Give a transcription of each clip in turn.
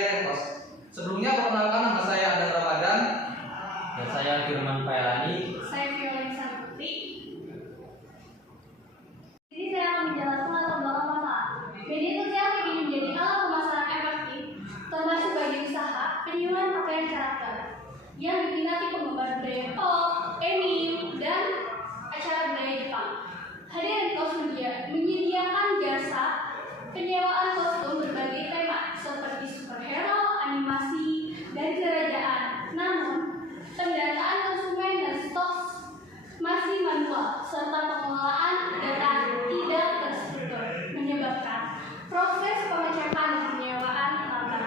Renkos. Sebelumnya perkenalkan, nama saya Adan Ramadan. Dan saya Firman Pairani. Saya Violensa Putri. Jadi saya akan menjelaskan latar belakang masalah. Media sosial kini menjadi alat pemasaran efektif, termasuk bagi usaha penyuluhan pakaian karakter yang diminati penggemar budaya pop, anime, dan acara budaya Jepang. Renkos menyediakan jasa penyewaan kostum berbagai tema seperti superhero, animasi, dan kerajaan. Namun, pendataan konsumen dan stok masih manual serta pengelolaan data tidak terstruktur, menyebabkan proses pengecekan dan penyewaan lambat.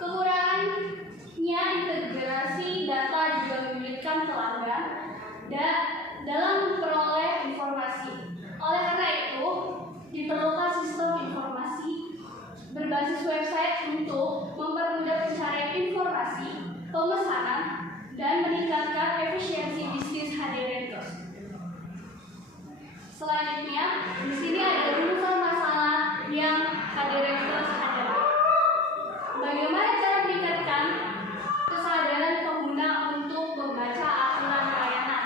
Kekurangannya integrasi data juga menyulitkan pelanggan dalam memperoleh informasi. Oleh karena itu, diperlukan sistem informasi berbasis website untuk mempermudah pencarian informasi, pemesanan, dan meningkatkan efisiensi bisnis Renkos. Selanjutnya, di sini ada rumusan masalah yang Renkos hadapi. Bagaimana cara meningkatkan kesadaran pengguna untuk membaca aturan layanan?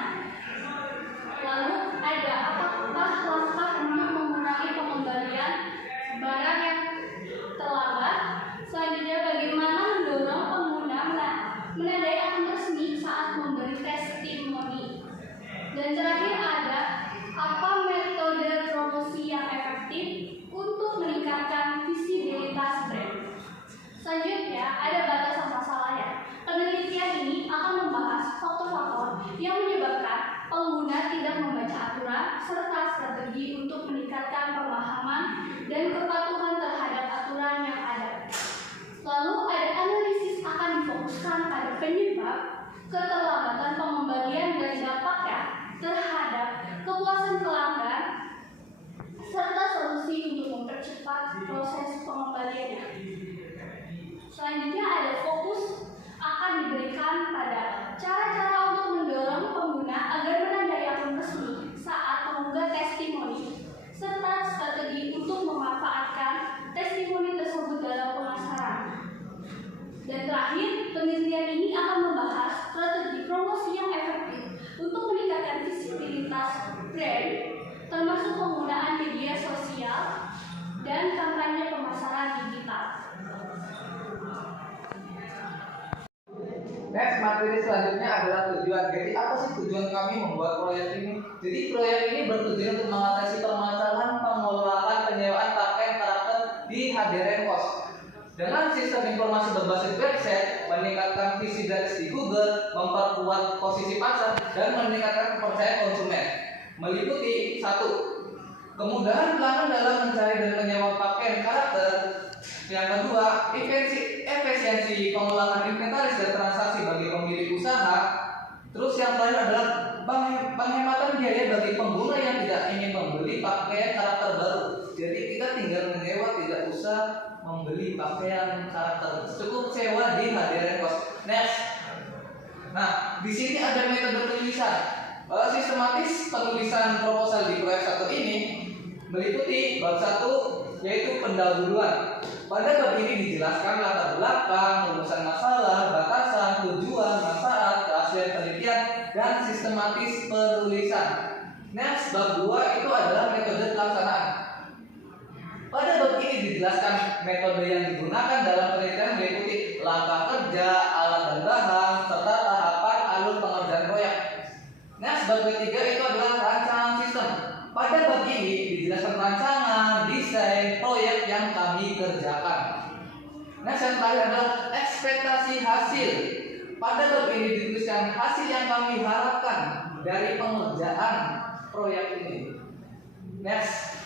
Lalu ada apakah langkah untuk mengurangi pengembalian barang yang terlambat? Selanjutnya, bagaimana mendorong pengguna menandai akun resmi saat memberi testimoni? Dan terakhir ada apa metode promosi yang efektif untuk meningkatkan visibilitas brand? Selanjutnya ada batasan masalahnya. Penelitian ini akan membahas faktor-faktor yang menyebabkan pengguna tidak membaca aturan serta strategi untuk meningkatkan pemahaman dan kepatuhan terhadap aturan yang ada. Lalu ada analisis akan difokuskan pada penyebab keterlambatan pengembalian dan dampaknya terhadap kepuasan pelanggan serta solusi untuk mempercepat proses pengembaliannya. Selanjutnya ada fokus akan diberikan pada cara-cara untuk mendorong pengguna agar menandai akun resmi saat mengunggah testimoni serta strategi untuk memanfaatkan testimoni tersebut dalam pemasaran. Dan terakhir, penelitian ini akan membahas strategi promosi yang efektif untuk meningkatkan visibilitas brand, termasuk penggunaan media sosial dan kampanye pemasaran digital. Next, materi selanjutnya adalah tujuan. Jadi apa sih tujuan kami membuat proyek ini? Jadi proyek ini bertujuan untuk mengatasi permasalahan pengelolaan penyewaan pakaian karakter di Renkos. Dengan sistem informasi berbasis website, meningkatkan visibilitas di Google, memperkuat posisi pasar, dan meningkatkan kepercayaan konsumen. Meliputi 1. Kemudahan pelanggan dalam mencari dan menyewa pakaian karakter. Yang kedua, efisiensi pengelolaan inventaris dan transaksi bagi pemilik usaha. Terus yang terakhir adalah penghematan biaya bagi pengguna yang tidak ingin membeli pakaian karakter baru. Jadi kita tinggal menyewa, tidak usah membeli pakaian karakter. Cukup sewa di Renkos. Next. Nah, di sini ada metode penulisan. Sistematis penulisan proposal di proyek 1 ini meliputi bab 1 yaitu pendahuluan. Pada bab ini dijelaskan latar belakang, rumusan masalah, batasan, tujuan, manfaat, keaslian penelitian, dan sistematis penulisan. Next, bab 2 itu adalah metode pelaksanaan. Pada bab ini dijelaskan metode yang digunakan dalam penelitian meliputi langkah kerja, alat dan bahan, serta tahapan alur pengerjaan proyek. Next, bab ketiga itu adalah rancangan sistem. Pada bab ini dijelaskan rancangan, desain, proyek yang kami kerjakan. Next, yang terakhir adalah ekspektasi hasil. Pada bab ini dituliskan hasil yang kami harapkan dari pengerjaan proyek ini. Next.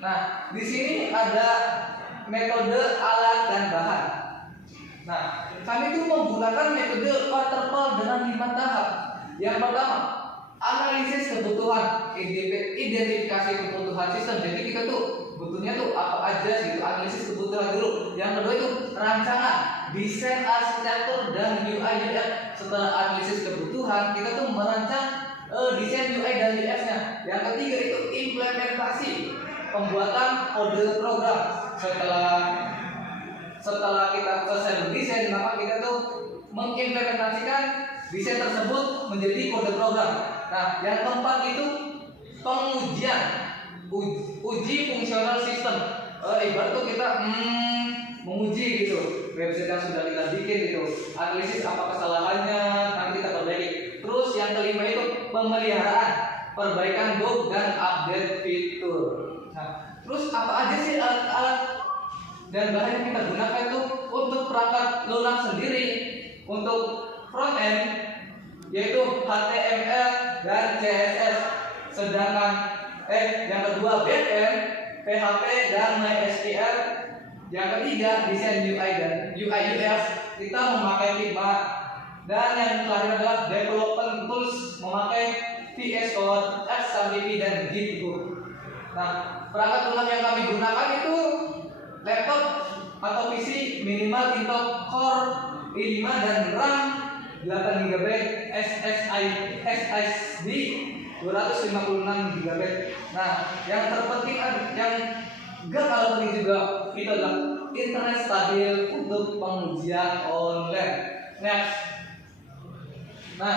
Nah, di sini ada metode alat dan bahan. Nah, kami itu menggunakan metode waterfall dengan 5 tahap. Yang pertama, analisis kebutuhan, identifikasi kebutuhan sistem. Jadi kita tuh butuhnya tuh apa aja gitu, analisis kebutuhan dulu. Yang kedua itu rancangan, desain, arsitektur, dan UI UX. Setelah analisis kebutuhan, kita tuh merancang desain UI dan UX-nya. Yang ketiga itu implementasi, pembuatan kode program. setelah kita selesai berdesain, maka kita tuh mengimplementasikan desain tersebut menjadi kode program. Nah, yang keempat itu pengujian, uji fungsional sistem. Ibarat tuh kita menguji gitu website yang sudah kita bikin gitu, analisis apa kesalahannya, nanti kita perbaiki. Terus yang kelima itu pemeliharaan, perbaikan bug dan update fitur. Nah, terus apa aja sih alat-alat dan bahan yang kita gunakan itu untuk perangkat lunak sendiri? Untuk front end yaitu HTML dan CSS, sedangkan yang kedua back end PHP dan MySQL, yang ketiga desain UI dan UI UX kita memakai Figma, dan yang terakhir adalah development tools memakai VS Code, Xampp dan Git. Nah, perangkat lunak yang kami gunakan itu laptop atau PC minimal Intel Core i5 dan RAM 8GB, SSD 256GB. Nah, yang terpenting yang enggak kalah penting juga itu adalah internet stabil untuk pengujian online. Next. Nah,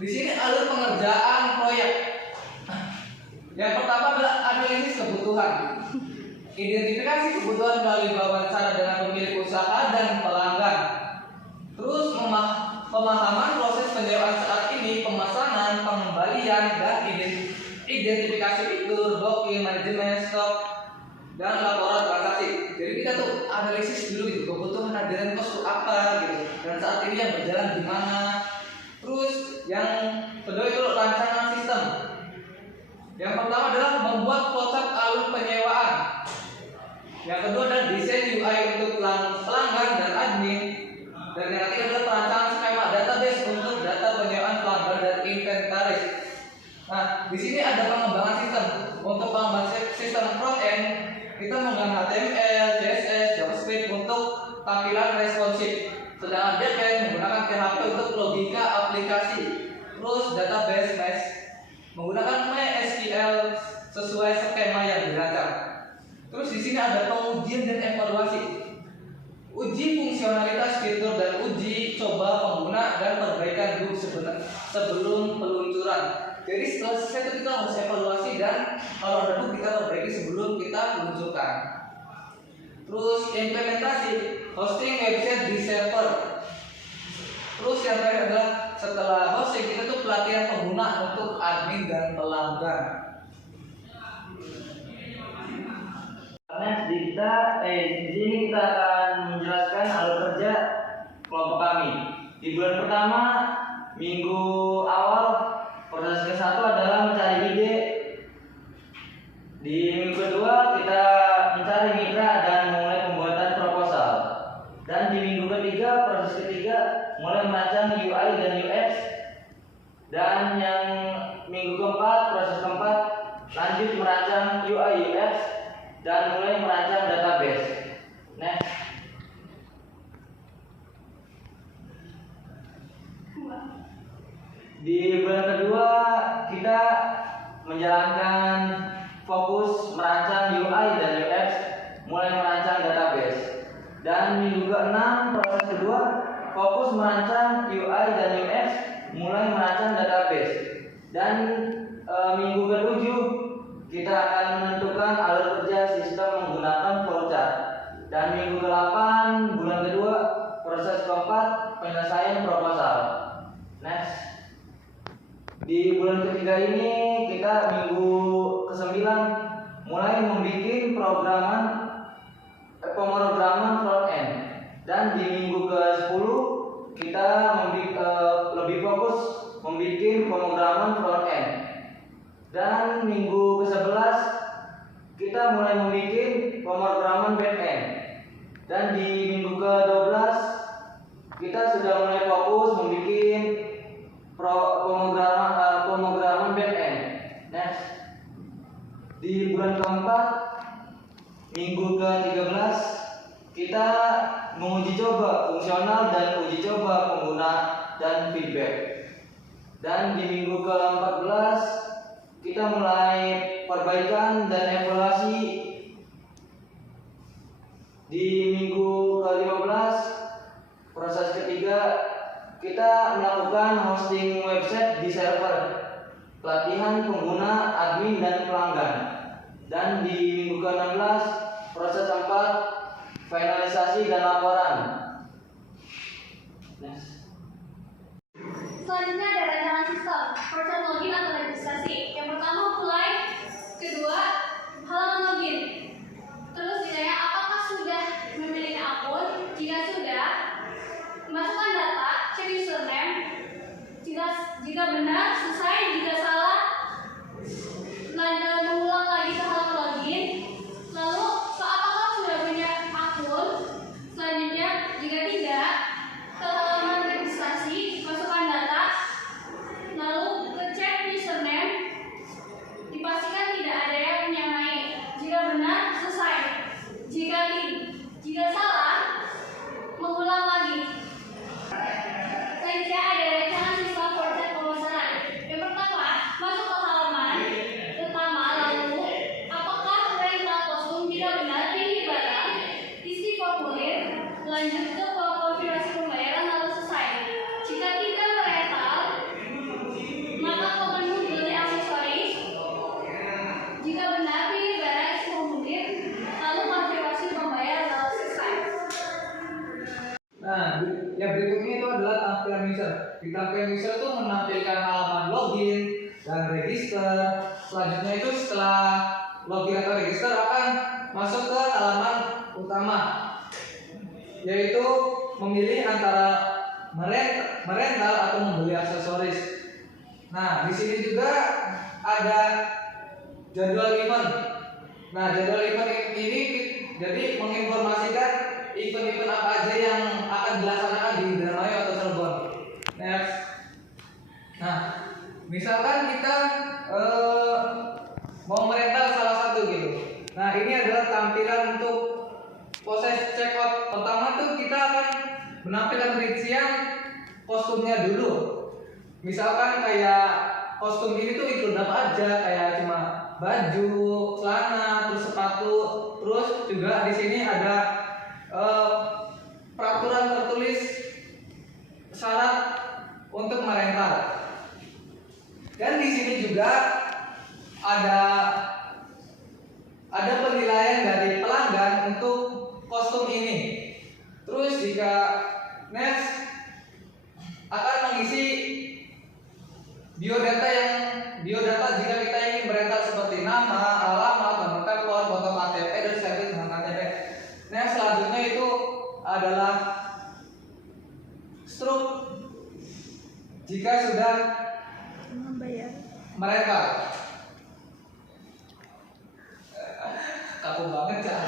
di sini alur pengerjaan proyek. Yang pertama adalah analisis kebutuhan. Identifikasi kebutuhan melalui wawancara dengan pemilik usaha dan pelanggan. Terus pemahaman proses penyewaan saat ini, pemesanan, pengembalian, dan identifikasi fitur, booking, manajemen stok, dan laporan transaksi. Jadi kita tuh analisis dulu gitu, kebutuhan adherent cost itu apa gitu, dan saat ini yang berjalan gimana. Terus yang kedua itu rancangan sistem. Yang pertama adalah membuat flowchart alur penyewaan. Yang kedua adalah desain UI untuk pelanggan dan admin. Dan yang ketiga adalah perancangan skema database untuk data penyewaan pelanggan dan inventaris. Nah, di sini ada pengembangan sistem. Untuk pengembangan sistem front end, kita menggunakan HTML, CSS, JavaScript untuk tampilan responsif. Sedangkan backend menggunakan PHP untuk logika aplikasi. Terus database mesh menggunakan MySQL sesuai skema yang dirancang. Terus di sini ada pengujian dan evaluasi. Uji fungsionalitas fitur dan uji coba pengguna dan perbaikan bug sebelum peluncuran. Jadi setelah selesai itu kita harus evaluasi, dan kalau ada bug kita perbaiki sebelum kita luncurkan. Terus implementasi, hosting website di server. Terus yang terakhir adalah setelah hosting kita tuh pelatihan pengguna untuk admin dan pelanggan. Next di sini kita akan menjelaskan alur kerja kelompok kami. Di bulan pertama, minggu awal, proses ke-1 adalah mencari ide. Di minggu kedua kita mencari mitra dan mulai pembuatan proposal. Dan di minggu ketiga, proses ketiga, mulai merancang UI dan UX. Dan yang minggu keempat, proses keempat, lanjut merancang UI UX dan mulai merancang database. Next. Di bulan kedua kita menjalankan fokus merancang UI dan UX, mulai merancang database. Dan minggu ke-6 proses kedua fokus merancang UI dan UX, mulai merancang database. Dan minggu ke-7 kita akan menentukan alur kerja sistem menggunakan flowchart. Dan minggu ke-8 bulan kedua proses keempat penyelesaian proposal. Next. Di bulan ketiga ini kita minggu ke-9 mulai membuat pemrograman front end. Dan di minggu ke-10 kita lebih fokus membuat pemrograman front end. Dan minggu ke-11 kita mulai membuat pemrograman back end. Dan di minggu ke-12 kita sudah mulai fokus membuat pemrograman back end. Next. Di bulan keempat, minggu ke-13 kita menguji coba fungsional dan uji coba pengguna dan feedback. Dan di minggu ke-14 kita mulai perbaikan dan evaluasi. Di minggu ke-15 hosting website di server, pelatihan pengguna, admin, dan pelanggan. Dan di minggu ke-16, proses 4, finalisasi dan laporan. Next. Selanjutnya ada rancangan sistem, proses login atau registrasi. Yang pertama mulai, kedua halaman login. Terus ditanya apakah sudah memiliki akun. Jika sudah, masukkan data, cek username. Jika benar, selesai. Jika salah, lanjut mengulang lagi ke halaman login. Lalu apakah sudah punya akun. Selanjutnya, jika tidak, ke halaman registrasi, masukkan data, lalu cek username, dipastikan tidak ada yang menyamai. Jika benar, selesai. Jika salah, mengulang lagi. Selanjutnya ada rancangan sistem proses pemasaran. Yang pertama, masuk ke halaman utama, lalu apakah rental kostum. Jika benar, pilih barang, isi formulir, lanjut ke konfirmasi pembayaran, lalu selesai. Jika tidak merental, maka ke menu beli aksesoris. Jika benar, pilih barang, isi formulir, lalu konfirmasi pembayaran, lalu selesai. Nah, yang berikutnya itu adalah tampilan user. Di tampilan user itu menampilkan halaman login dan register. Selanjutnya itu setelah login atau register akan masuk ke halaman utama, yaitu memilih antara merental atau membeli aksesoris. Nah, di sini juga ada jadwal event. Nah, jadwal event ini jadi menginformasikan event-event apa aja yang akan dilaksanakan di Indramayu atau Cirebon. Next. Nah, misalkan kita mau merental salah satu gitu. Nah, ini adalah tampilan untuk proses check out. Pertama tuh kita akan menampilkan rincian kostumnya dulu. Misalkan kayak kostum ini tuh ikut apa aja, kayak cuma baju, celana, terus sepatu, terus juga di sini ada peraturan tertulis syarat untuk merental. Dan di sini juga ada penilaian dari pelanggan untuk kostum ini. Terus jika next akan mengisi biodata jika kita ingin merental seperti nama, alamat, nomor telepon, foto KTP, dan servis dengan KTP. Nah, selanjutnya itu adalah struk jika sudah merental. Kaku banget ya.